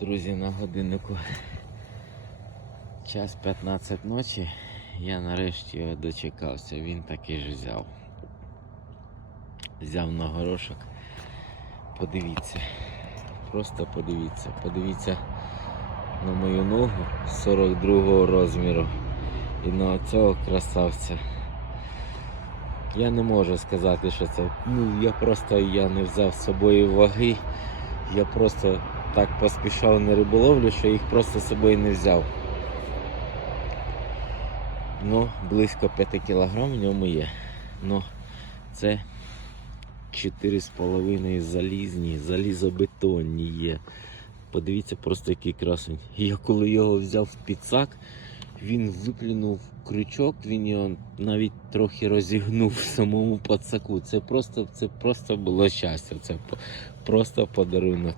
Друзі, на годиннику час 15 ночі. Я нарешті його дочекався. Він таки ж взяв. Взяв на горошок. Подивіться. Просто подивіться. Подивіться на мою ногу 42 розміру. І на цього красавця. Я не можу сказати, що це. Ну, я просто я не взяв з собою ваги. Я просто так поспішав на риболовлю, що їх просто з собою не взяв. Ну, близько 5 кг в ньому є. Ну, це 4,5 залізні, залізобетонні є. Подивіться просто який красень. Я коли його взяв в підсак, він виплюнув крючок, він його навіть трохи розігнув в самому підсаку. Це просто, це просто було щастя. Це просто подарунок.